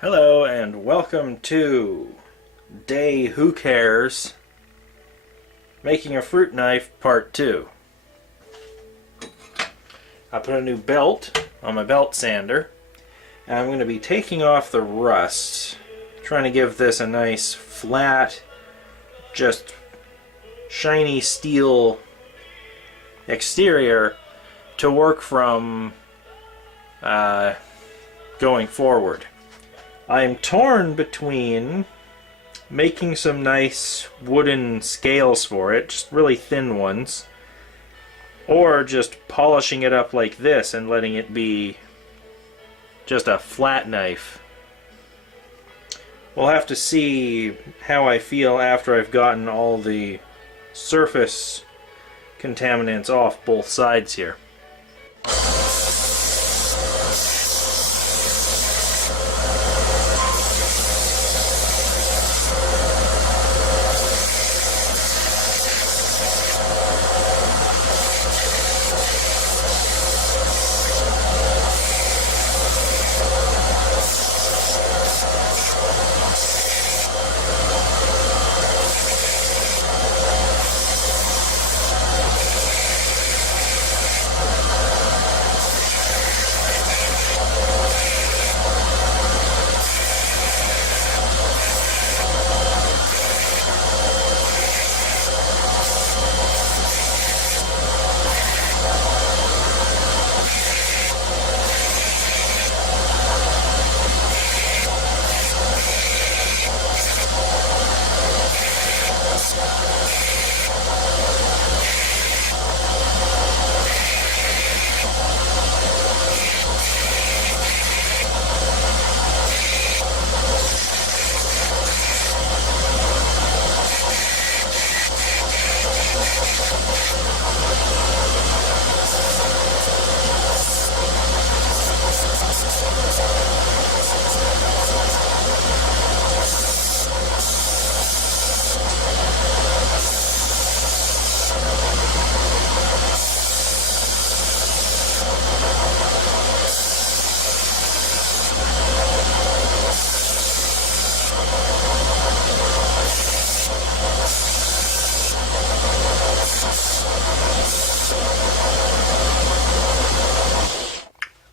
Hello and welcome to Day Who Cares Making a Fruit Knife Part 2. I put a new belt on my belt sander and I'm going to be taking off the rust, trying to give this a nice flat, just shiny steel exterior to work from going forward. I'm torn between making some nice wooden scales for it, just really thin ones, or just polishing it up like this and letting it be just a flat knife. We'll have to see how I feel after I've gotten all the surface contaminants off both sides here.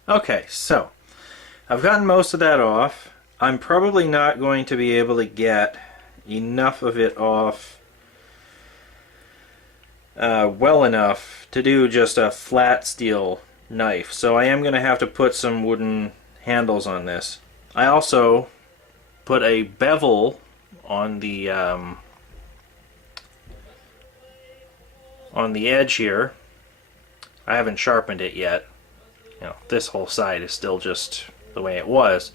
Okay, so I've gotten most of that off. I'm probably not going to be able to get enough of it off well enough to do just a flat steel knife. So I am going to have to put some wooden handles on this. I also put a bevel on the edge here. I haven't sharpened it yet. You know, this whole side is still just the way it was,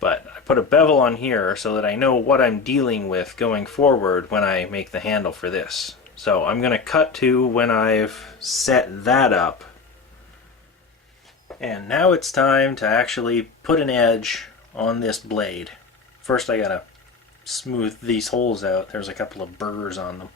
but I put a bevel on here so that I know what I'm dealing with going forward when I make the handle for this. So I'm going to cut to when I've set that up, and now it's time to actually put an edge on this blade. First I gotta smooth these holes out. There's a couple of burrs on them.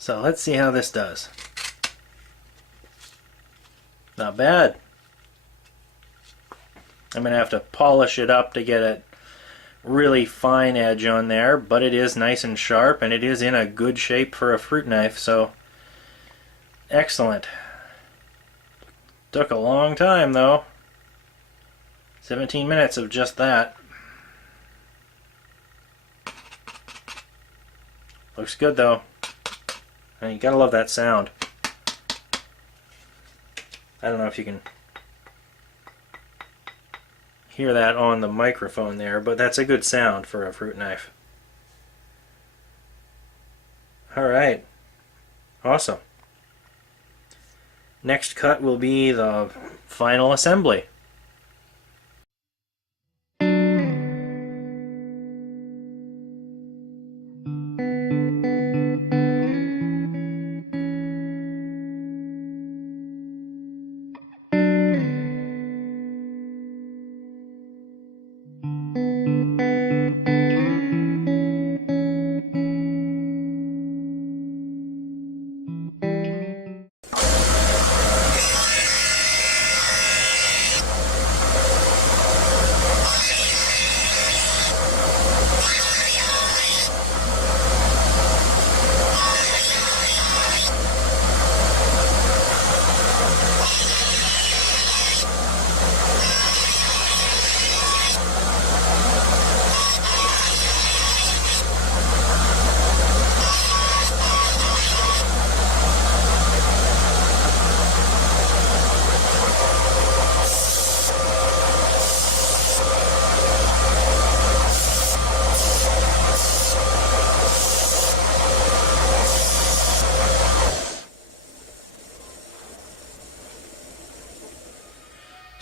So let's see how this does. Not bad. I'm going to have to polish it up to get it really fine edge on there, but it is nice and sharp, and it is in a good shape for a fruit knife, so excellent. Took a long time though. 17 minutes of just that. Looks good though. And you gotta love that sound. I don't know if you can hear that on the microphone there, but that's a good sound for a fruit knife. Alright. Awesome. Next cut will be the final assembly.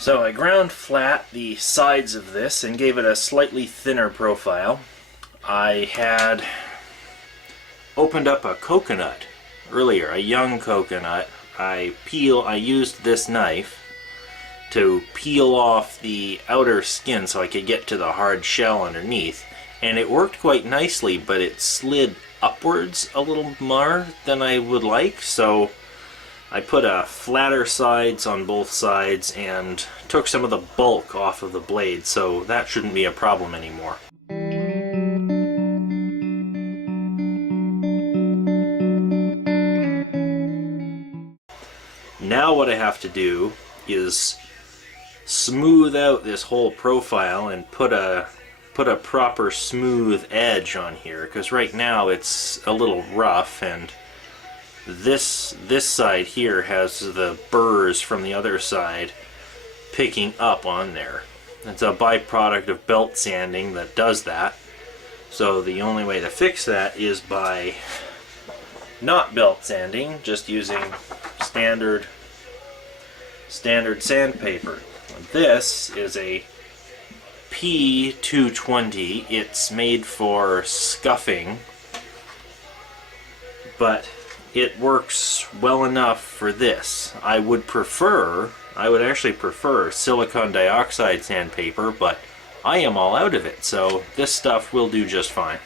So I ground flat the sides of this and gave it a slightly thinner profile. I had opened up a coconut earlier, a young coconut. I used this knife to peel off the outer skin so I could get to the hard shell underneath, and it worked quite nicely, but it slid upwards a little more than I would like, so I put a flatter sides on both sides and took some of the bulk off of the blade, so that shouldn't be a problem anymore. Now what I have to do is smooth out this whole profile and put a proper smooth edge on here, because right now it's a little rough, and this side here has the burrs from the other side picking up on there. It's a byproduct of belt sanding that does that. So the only way to fix that is by not belt sanding, just using standard sandpaper. This is a P220. It's made for scuffing, but it works well enough for this. I would actually prefer silicon dioxide sandpaper, but I am all out of it, so this stuff will do just fine.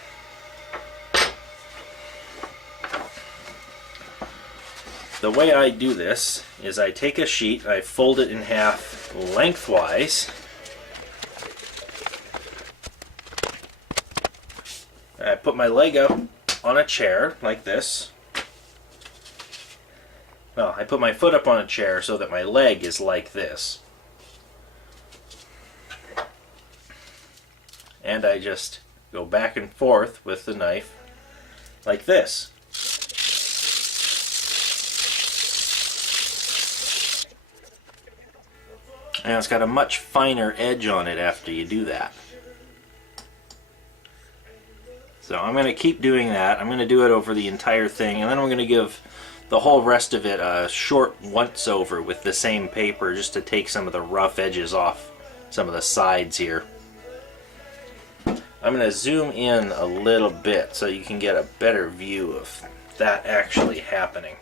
The way I do this is I take a sheet, I fold it in half lengthwise, I put my leg up on a chair like this. Well, I put my foot up on a chair so that my leg is like this. And I just go back and forth with the knife like this. And it's got a much finer edge on it after you do that. So I'm going to keep doing that. I'm going to do it over the entire thing, and then I'm going to give the whole rest of it a short once over with the same paper, just to take some of the rough edges off some of the sides here. I'm going to zoom in a little bit so you can get a better view of that actually happening.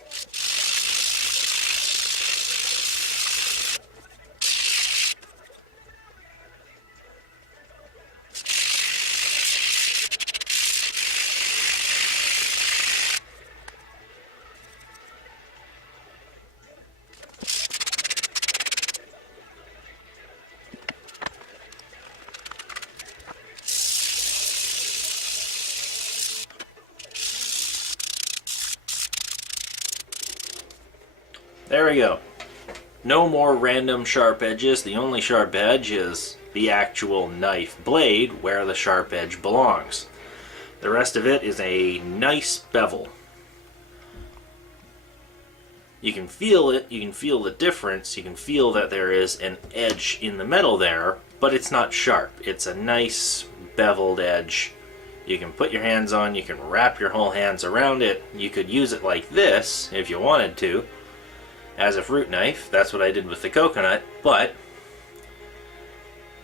There we go. No more random sharp edges. The only sharp edge is the actual knife blade where the sharp edge belongs. The rest of it is a nice bevel. You can feel it, you can feel the difference, you can feel that there is an edge in the metal there, but it's not sharp. It's a nice beveled edge. You can put your hands on, you can wrap your whole hands around it. You could use it like this if you wanted to, as a fruit knife. That's what I did with the coconut, but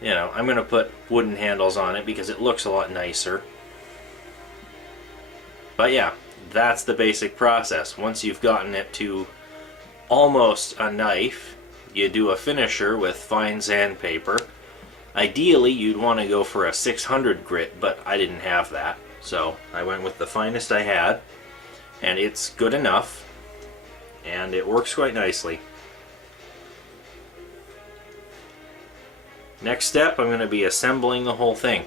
you know, I'm going to put wooden handles on it because it looks a lot nicer. But yeah, that's the basic process. Once you've gotten it to almost a knife, you do a finisher with fine sandpaper. Ideally, you'd want to go for a 600 grit, but I didn't have that. So I went with the finest I had, and it's good enough, and it works quite nicely. Next step, I'm going to be assembling the whole thing.